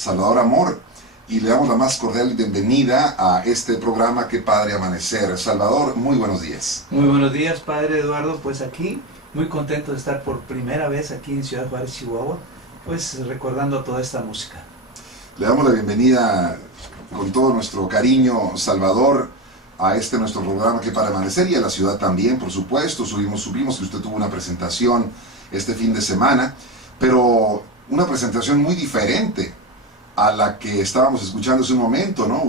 Salvador Amor, y le damos la más cordial bienvenida a este programa Qué Padre Amanecer. Salvador, muy buenos días. Muy buenos días, Padre Eduardo. Pues aquí, muy contento de estar por primera vez aquí en Ciudad Juárez, Chihuahua, pues recordando toda esta música. Le damos la bienvenida con todo nuestro cariño, Salvador, a este nuestro programa Qué Padre Amanecer, y a la ciudad también, por supuesto. Supimos que usted tuvo una presentación este fin de semana, pero una presentación muy diferente a la que estábamos escuchando hace un momento, ¿no?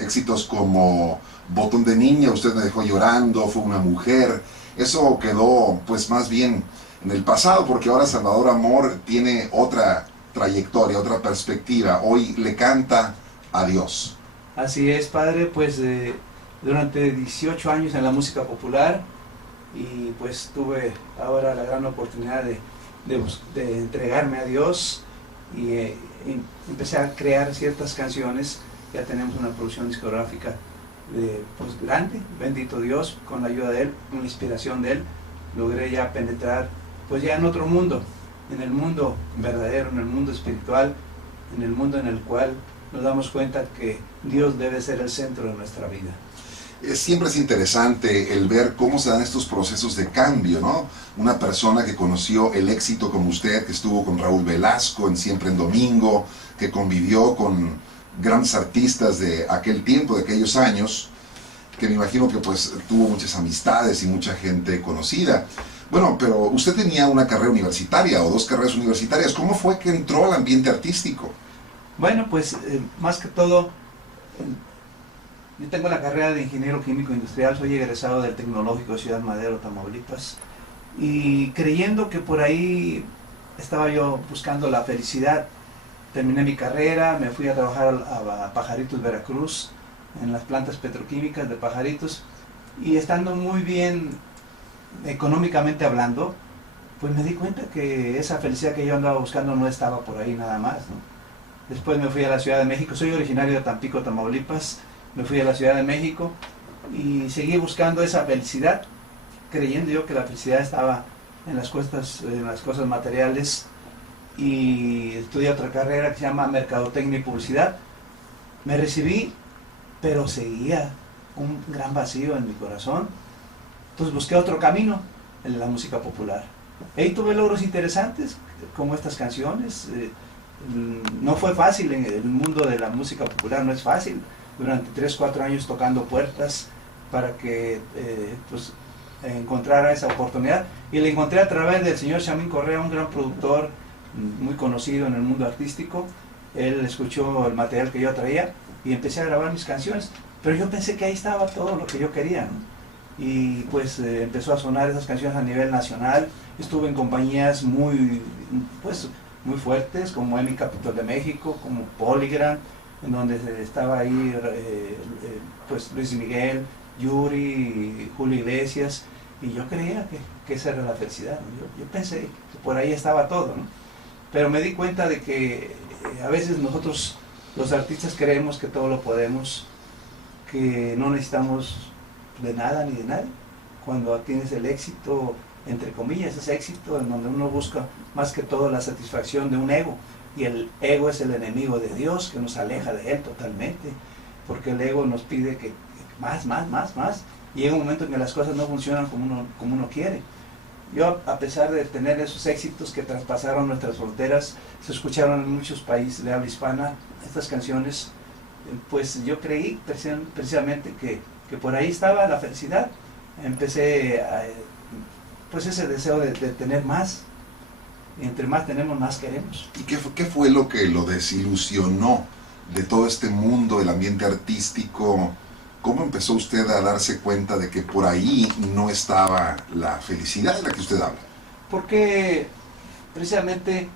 Éxitos como Botón de Niña, Usted me dejó llorando, Fue una mujer. Eso quedó pues más bien en el pasado, porque ahora Salvador Amor tiene otra trayectoria, otra perspectiva. Hoy le canta a Dios. Así es, Padre, pues durante 18 años en la música popular, y pues tuve ahora la gran oportunidad de entregarme a Dios, y empecé a crear ciertas canciones. Ya tenemos una producción discográfica pues grande, bendito Dios, con la ayuda de Él, con la inspiración de Él, logré ya penetrar pues ya en otro mundo, en el mundo verdadero, en el mundo espiritual, en el mundo en el cual nos damos cuenta que Dios debe ser el centro de nuestra vida. Siempre es interesante el ver cómo se dan estos procesos de cambio, ¿no? Una persona que conoció el éxito como usted, que estuvo con Raúl Velasco en Siempre en Domingo, que convivió con grandes artistas de aquel tiempo, de aquellos años, que me imagino que pues tuvo muchas amistades y mucha gente conocida. Bueno, pero usted tenía una carrera universitaria o dos carreras universitarias. ¿Cómo fue que entró al ambiente artístico? Bueno, pues más que todo, yo tengo la carrera de ingeniero químico industrial, soy egresado del Tecnológico de Ciudad Madero, Tamaulipas, y creyendo que por ahí estaba yo buscando la felicidad, terminé mi carrera, me fui a trabajar a Pajaritos, Veracruz, en las plantas petroquímicas de Pajaritos, y estando muy bien económicamente hablando, pues me di cuenta que esa felicidad que yo andaba buscando no estaba por ahí nada más, ¿no? Después me fui a la Ciudad de México, soy originario de Tampico, Tamaulipas, me fui a la Ciudad de México y seguí buscando esa felicidad, creyendo yo que la felicidad estaba en las cosas materiales, y estudié otra carrera que se llama Mercadotecnia y Publicidad. Me recibí, pero seguía un gran vacío en mi corazón, entonces busqué otro camino en la música popular. Ahí tuve logros interesantes, como estas canciones. No fue fácil en el mundo de la música popular, no es fácil. Durante 3, 4 años tocando puertas para que pues, encontrara esa oportunidad, y la encontré a través del señor Chamín Correa, un gran productor muy conocido en el mundo artístico. Él escuchó el material que yo traía y empecé a grabar mis canciones, pero yo pensé que ahí estaba todo lo que yo quería, ¿no? Y pues empezó a sonar esas canciones a nivel nacional. Estuve en compañías muy fuertes, como EMI Capital de México, como Polygram, en donde estaba ahí pues Luis Miguel, Yuri, Julio Iglesias, y yo creía que esa era la felicidad, ¿no? Yo pensé que por ahí estaba todo, ¿no? Pero me di cuenta de que a veces nosotros los artistas creemos que todo lo podemos, que no necesitamos de nada ni de nadie. Cuando tienes el éxito, entre comillas, ese éxito en donde uno busca más que todo la satisfacción de un ego, y el ego es el enemigo de Dios, que nos aleja de Él totalmente, porque el ego nos pide que más, y llega un momento en que las cosas no funcionan como uno quiere. Yo, a pesar de tener esos éxitos que traspasaron nuestras fronteras, se escucharon en muchos países de habla hispana, estas canciones, pues yo creí precisamente que por ahí estaba la felicidad. Empecé pues ese deseo de tener más, y entre más tenemos, más queremos. ¿Y qué fue lo que lo desilusionó de todo este mundo, del ambiente artístico? ¿Cómo empezó usted a darse cuenta de que por ahí no estaba la felicidad de la que usted habla? Porque precisamente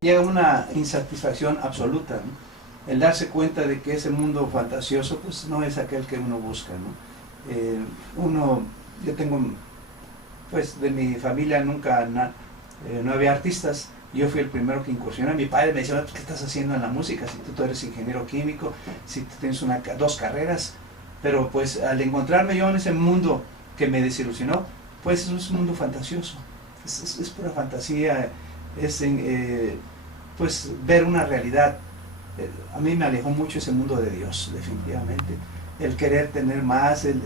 llega una insatisfacción absoluta, ¿no? El darse cuenta de que ese mundo fantasioso pues no es aquel que uno busca, ¿no? Yo tengo, pues de mi familia nunca no había artistas. Yo fui el primero que incursioné. Mi padre me decía, ¿qué estás haciendo en la música? Si tú eres ingeniero químico, si tú tienes 2 carreras. Pero pues al encontrarme yo en ese mundo que me desilusionó, pues es un mundo fantasioso. Es pura fantasía. pues ver una realidad. A mí me alejó mucho ese mundo de Dios, definitivamente. El querer tener más, el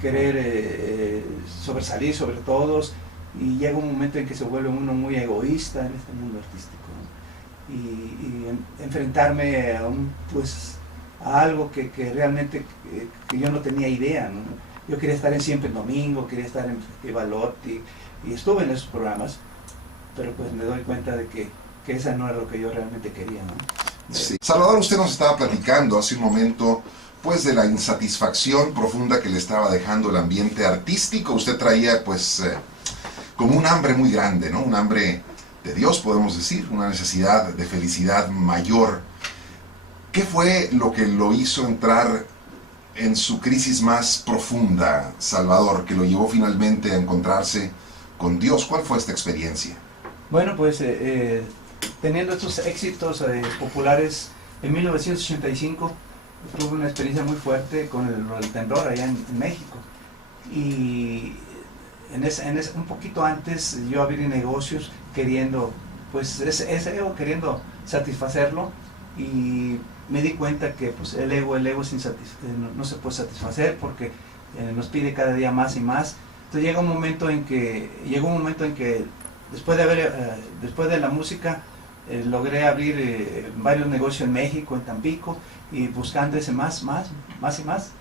querer sobresalir sobre todos, y llega un momento en que se vuelve uno muy egoísta en este mundo artístico, ¿no? Y enfrentarme a pues a algo que realmente que yo no tenía idea, ¿no? Yo quería estar en Siempre el Domingo, quería estar en Festival Lotti, y estuve en esos programas, pero pues me doy cuenta de que esa no era lo que yo realmente quería, ¿no? Sí. Salvador, usted nos estaba platicando hace un momento pues de la insatisfacción profunda que le estaba dejando el ambiente artístico. Usted traía pues como un hambre muy grande, ¿no? Un hambre de Dios, podemos decir, una necesidad de felicidad mayor. ¿Qué fue lo que lo hizo entrar en su crisis más profunda, Salvador, que lo llevó finalmente a encontrarse con Dios? ¿Cuál fue esta experiencia? Bueno, pues teniendo estos éxitos populares, en 1985 tuve una experiencia muy fuerte con el temblor allá en México. Y un poquito antes yo abrí negocios queriendo, pues ese ego queriendo satisfacerlo, y me di cuenta que pues el ego no se puede satisfacer porque nos pide cada día más y más. Entonces llegó un momento en que después de la música logré abrir varios negocios en México, en Tampico, y buscando ese más y más.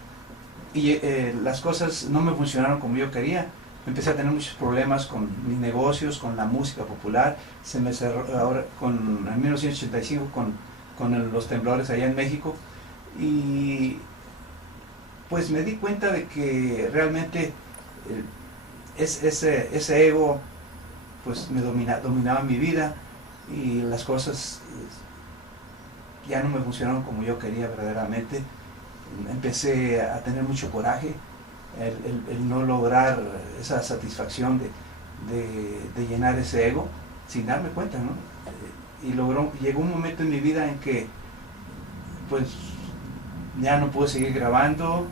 Y las cosas no me funcionaron como yo quería. Empecé a tener muchos problemas con mis negocios, con la música popular. Se me cerró ahora en 1985 con los temblores allá en México. Y pues me di cuenta de que realmente ese ego pues me dominaba mi vida, y las cosas ya no me funcionaron como yo quería verdaderamente. Empecé a tener mucho coraje, el no lograr esa satisfacción de llenar ese ego sin darme cuenta, ¿no? Y llegó un momento en mi vida en que pues ya no pude seguir grabando,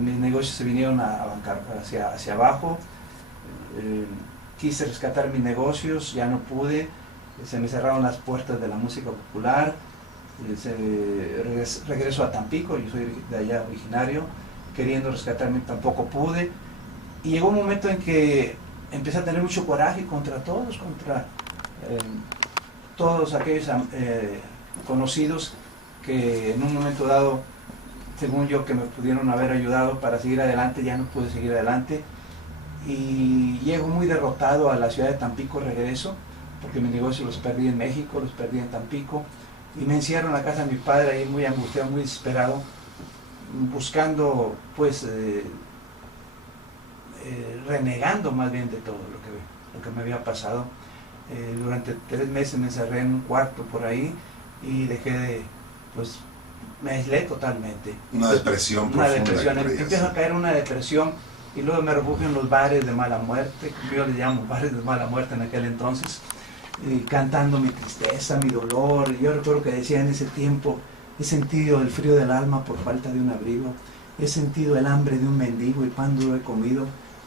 mis negocios se vinieron a bancar hacia abajo, quise rescatar mis negocios, ya no pude, se me cerraron las puertas de la música popular. Regreso a Tampico, yo soy de allá originario, queriendo rescatarme tampoco pude, y llegó un momento en que empecé a tener mucho coraje contra todos aquellos conocidos que en un momento dado, según yo, que me pudieron haber ayudado para seguir adelante. Ya no pude seguir adelante, y llego muy derrotado a la ciudad de Tampico. Regreso porque mis negocios los perdí en México, los perdí en Tampico, y me encierro en la casa de mi padre, ahí muy angustiado, muy desesperado, buscando, pues, renegando más bien de todo lo que me había pasado. Durante 3 meses me encerré en un cuarto por ahí, y pues, me aislé totalmente. Una depresión profunda. Una depresión, empiezo a caer en una depresión, y luego me refugio en los bares de mala muerte, yo les llamo bares de mala muerte en aquel entonces, cantando mi tristeza, mi dolor. Yo recuerdo que decía en ese tiempo: he sentido el frío del alma por falta de un abrigo, he sentido el hambre de un mendigo y pan duro he comido,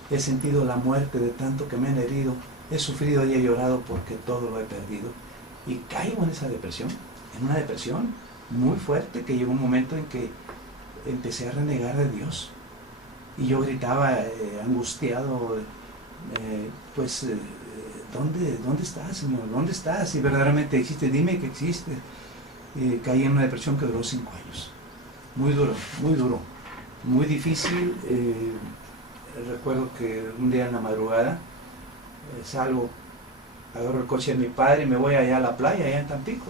he sentido la muerte de tanto que me han herido, he sufrido y he llorado porque todo lo he perdido. Y caigo en esa depresión, en una depresión muy fuerte, que llegó un momento en que empecé a renegar de Dios, y yo gritaba angustiado, pues ¿dónde estás, Señor? ¿Dónde estás? Si verdaderamente existe, dime que existe. Caí en una depresión que duró 5 años. Muy duro, muy difícil. Recuerdo que un día en la madrugada salgo, agarro el coche de mi padre y me voy allá a la playa, allá en Tampico,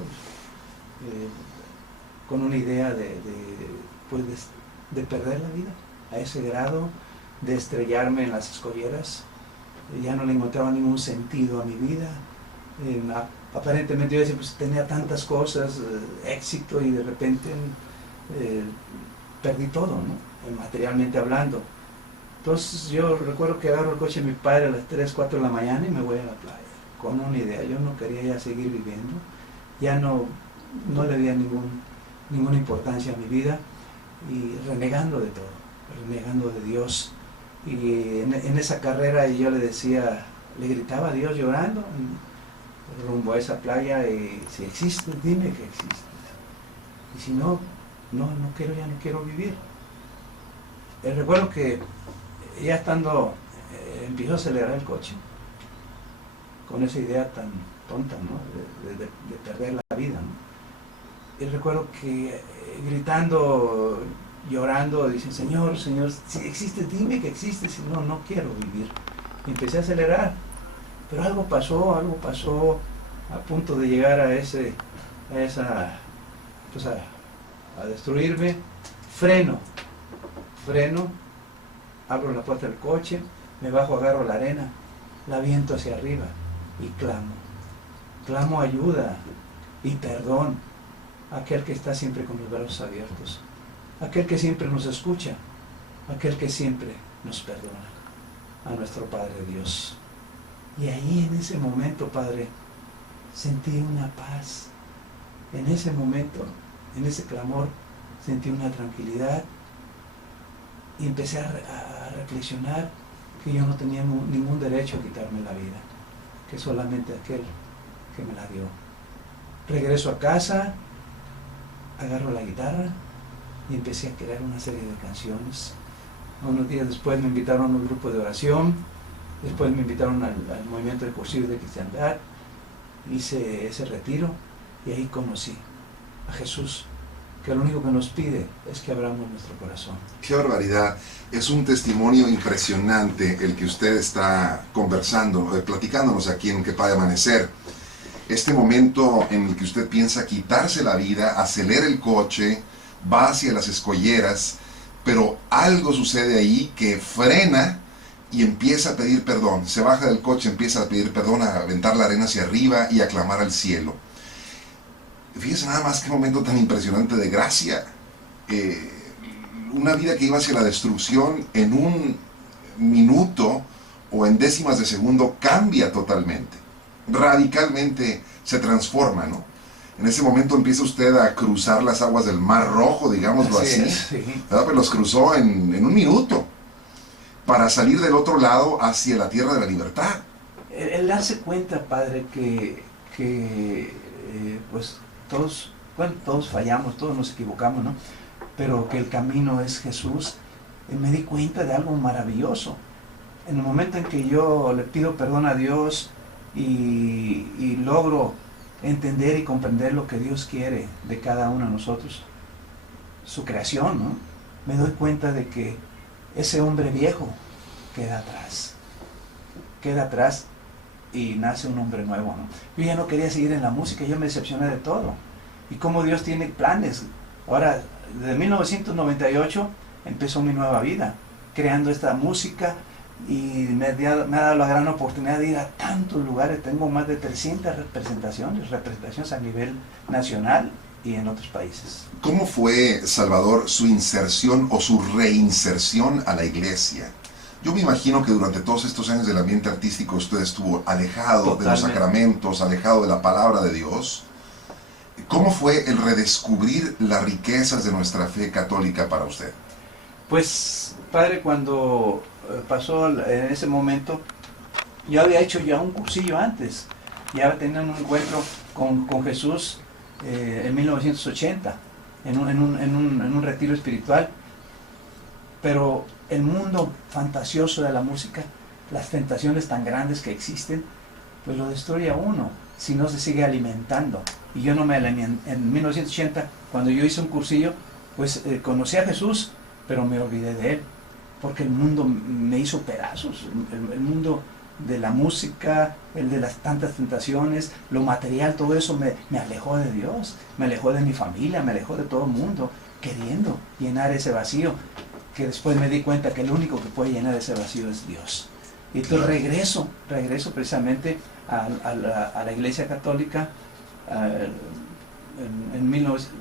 con una idea de perder la vida a ese grado, de estrellarme en las escolleras. Ya no le encontraba ningún sentido a mi vida. Aparentemente yo decía, pues tenía tantas cosas, éxito, y de repente perdí todo, ¿no? Materialmente hablando. Entonces yo recuerdo que agarro el coche de mi padre a las 3, 4 de la mañana y me voy a la playa con una idea. Yo no quería ya seguir viviendo, ya no le veía ninguna importancia a mi vida, y renegando de todo, renegando de Dios. Y en esa carrera yo le gritaba a Dios llorando, rumbo a esa playa y si existes, dime que existes. Y si no, no quiero, ya no quiero vivir. Recuerdo que ya estando, empezó a acelerar el coche, con esa idea tan tonta, ¿no? de perder la vida, ¿no? Y recuerdo que gritando, llorando, dicen, Señor, Señor, si existes, dime que existes, si no, no quiero vivir. Y empecé a acelerar, pero algo pasó a punto de llegar a destruirme. Freno, abro la puerta del coche, me bajo, agarro la arena, la aviento hacia arriba y clamo ayuda y perdón a aquel que está siempre con los brazos abiertos, aquel que siempre nos escucha, aquel que siempre nos perdona, a nuestro Padre Dios. Y ahí en ese momento, Padre, sentí una paz. En ese momento, en ese clamor, sentí una tranquilidad y empecé a reflexionar que yo no tenía ningún derecho a quitarme la vida, que solamente aquel que me la dio. Regreso a casa, agarro la guitarra y empecé a crear una serie de canciones. Unos días después me invitaron a un grupo de oración, después me invitaron al movimiento de cursillos de cristiandad, hice ese retiro y ahí conocí a Jesús, que lo único que nos pide es que abramos nuestro corazón. ¡Qué barbaridad! Es un testimonio impresionante el que usted está conversando, platicándonos aquí en Que Para Amanecer. Este momento en el que usted piensa quitarse la vida, acelera el coche, va hacia las escolleras, pero algo sucede ahí que frena y empieza a pedir perdón. Se baja del coche, empieza a pedir perdón, a aventar la arena hacia arriba y a clamar al cielo. Fíjese nada más qué momento tan impresionante de gracia. Una vida que iba hacia la destrucción en un minuto o en décimas de segundo cambia totalmente. Radicalmente se transforma, ¿no? En ese momento empieza usted a cruzar las aguas del Mar Rojo, digámoslo así. Sí. Pero los cruzó en un minuto para salir del otro lado hacia la tierra de la libertad. El darse cuenta, Padre, que pues todos fallamos, todos nos equivocamos, ¿no? Pero que el camino es Jesús. Me di cuenta de algo maravilloso. En el momento en que yo le pido perdón a Dios y logro entender y comprender lo que Dios quiere de cada uno de nosotros, su creación, ¿no? Me doy cuenta de que ese hombre viejo queda atrás y nace un hombre nuevo, ¿no? Yo ya no quería seguir en la música, yo me decepcioné de todo. Y cómo Dios tiene planes. Ahora, desde 1998 empezó mi nueva vida, creando esta música, y me ha dado la gran oportunidad de ir a tantos lugares. Tengo más de 300 representaciones a nivel nacional y en otros países. ¿Cómo fue, Salvador, su inserción o su reinserción a la iglesia? Yo me imagino que durante todos estos años del ambiente artístico usted estuvo alejado Totalmente. De los sacramentos, alejado de la palabra de Dios. ¿Cómo fue el redescubrir las riquezas de nuestra fe católica para usted? Pues, Padre, cuando pasó en ese momento, yo había hecho ya un cursillo antes, ya tenía un encuentro con Jesús en 1980, en un retiro espiritual, pero el mundo fantasioso de la música, las tentaciones tan grandes que existen, pues lo destruye a uno si no se sigue alimentando. Y yo no me alimenté. En 1980, cuando yo hice un cursillo, pues conocí a Jesús, pero me olvidé de Él, porque el mundo me hizo pedazos. El mundo de la música, el de las tantas tentaciones, lo material, todo eso me alejó de Dios, me alejó de mi familia, me alejó de todo el mundo, queriendo llenar ese vacío, que después me di cuenta que el único que puede llenar ese vacío es Dios. Y entonces regreso precisamente a la Iglesia Católica.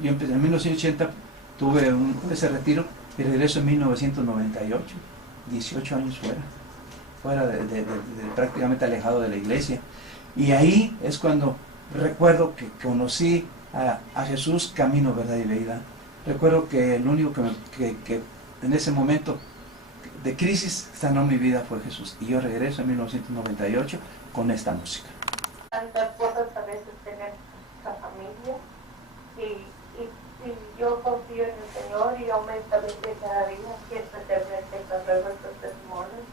Yo empecé en 1980, tuve ese retiro y regreso en 1998, 18 años fuera de prácticamente alejado de la iglesia. Y ahí es cuando recuerdo que conocí a Jesús, camino, verdad y vida. Recuerdo que el único que en ese momento de crisis sanó mi vida fue Jesús. Y yo regreso en 1998 con esta música. Tantas cosas inmensamente cada día y especialmente cuando oigo estos testimonios,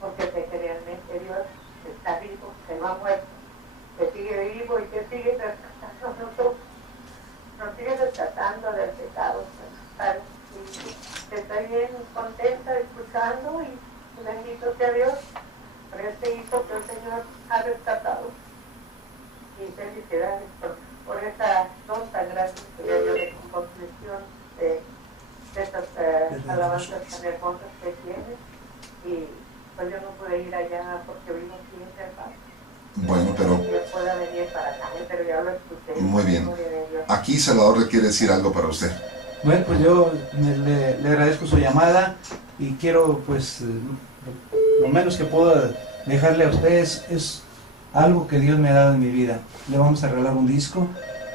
porque sé que realmente Dios está vivo, que no ha muerto, que sigue vivo y que sigue rescatando a nosotros, nos sigue rescatando del pecado. ¿Sabes? Y estoy bien contenta escuchando y bendito sea Dios por este hijo que el Señor ha rescatado. Y felicidades por esa don tan grande que le dio de composición de estas alabanzas tan hermosas que tiene. Y pues yo no pude ir allá porque vivo aquí en Cervas. Bueno, pero... Yo pueda venir para acá, pero ya lo escuché. Muy bien. Aquí Salvador le quiere decir algo para usted. Bueno, pues yo le agradezco su llamada y quiero, pues, lo menos que puedo dejarle a ustedes es algo que Dios me ha dado en mi vida. Le vamos a regalar un disco,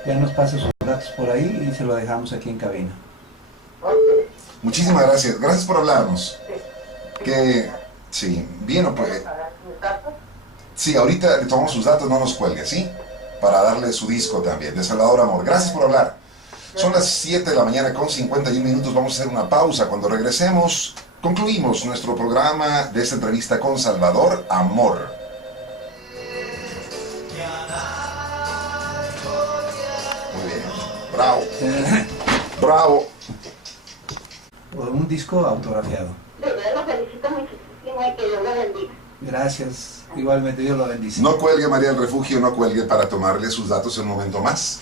ya nos pasa sus datos por ahí y se lo dejamos aquí en cabina. Muchísimas gracias. Gracias por hablarnos. Que, sí, bien, pues... Sí, ahorita le tomamos sus datos, no nos cuelgue, ¿sí? Para darle su disco también, de Salvador Amor. Gracias por hablar. Son las 7 de la mañana con 51 minutos, vamos a hacer una pausa. Cuando regresemos, concluimos nuestro programa de esta entrevista con Salvador Amor. Muy bien, bravo, bravo. Un disco autografiado. De verdad lo felicito muchísimo y que Dios lo bendiga. Gracias, igualmente Dios lo bendice. No cuelgue, María del Refugio, no cuelgue para tomarle sus datos en un momento más.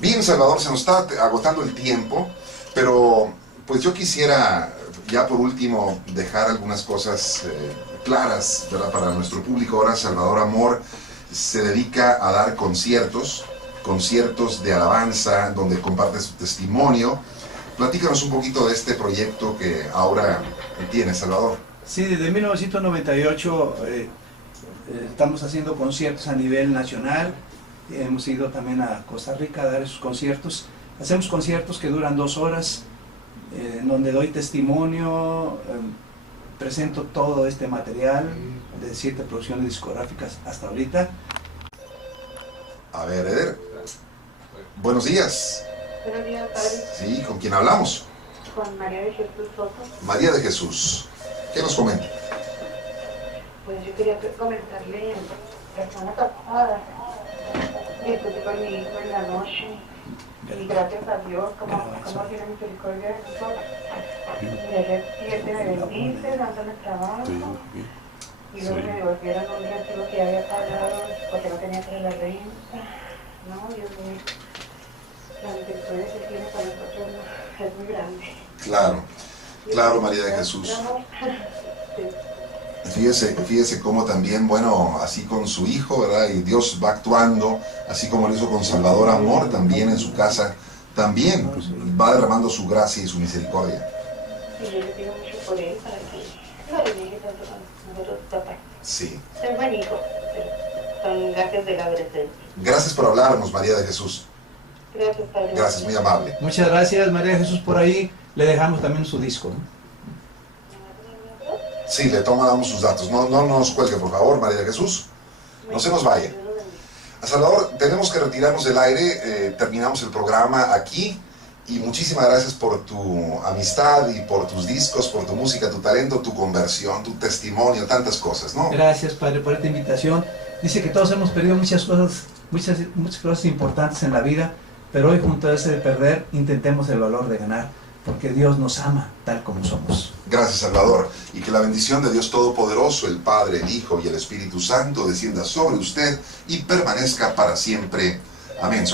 Bien, Salvador, se nos está agotando el tiempo, pero pues yo quisiera ya por último dejar algunas cosas claras, ¿verdad? Para nuestro público. Ahora Salvador Amor se dedica a dar conciertos de alabanza, donde comparte su testimonio. Platícanos un poquito de este proyecto que ahora tiene, Salvador. Sí, desde 1998 estamos haciendo conciertos a nivel nacional. Hemos ido también a Costa Rica a dar esos conciertos. Hacemos conciertos que duran 2 horas, en donde doy testimonio, presento todo este material de 7 producciones discográficas hasta ahorita. A ver, Eder. Buenos días. Buenos días, padre. Sí, ¿con quién hablamos? Con María de Jesús Soto. María de Jesús. ¿Qué nos comenta? Pues yo quería comentarle la semana pasada. Discutí con mi hijo en la noche y gracias a Dios, como tiene misericordia de nosotros. Y él me bendice, dándome trabajo. Y luego me devolvieron un recibo que había pagado porque no tenía que la renta. No, Dios mío. La misericordia que tiene para nosotros es muy grande. Claro, claro, María de Jesús. Fíjese cómo también, bueno, así con su hijo, ¿verdad? Y Dios va actuando, así como lo hizo con Salvador Amor, también en su casa, también va derramando su gracia y su misericordia. Y yo le pido mucho por él para que lo bendiga tanto con nosotros, papá. Sí. Es buen hijo, son gracias de la adolescencia. Gracias por hablarnos, María de Jesús. Gracias, Padre. Gracias, muy amable. Muchas gracias, María de Jesús, por ahí. Le dejamos también su disco. Sí, le tomamos sus datos. No nos cuelgue, por favor, María de Jesús. No se nos vaya. A Salvador, tenemos que retirarnos del aire. Terminamos el programa aquí. Y muchísimas gracias por tu amistad y por tus discos, por tu música, tu talento, tu conversión, tu testimonio, tantas cosas, ¿no? Gracias, Padre, por esta invitación. Dice que todos hemos perdido muchas cosas importantes en la vida, pero hoy junto a ese de perder, intentemos el valor de ganar, porque Dios nos ama tal como somos. Gracias, Salvador, y que la bendición de Dios Todopoderoso, el Padre, el Hijo y el Espíritu Santo descienda sobre usted y permanezca para siempre. Amén.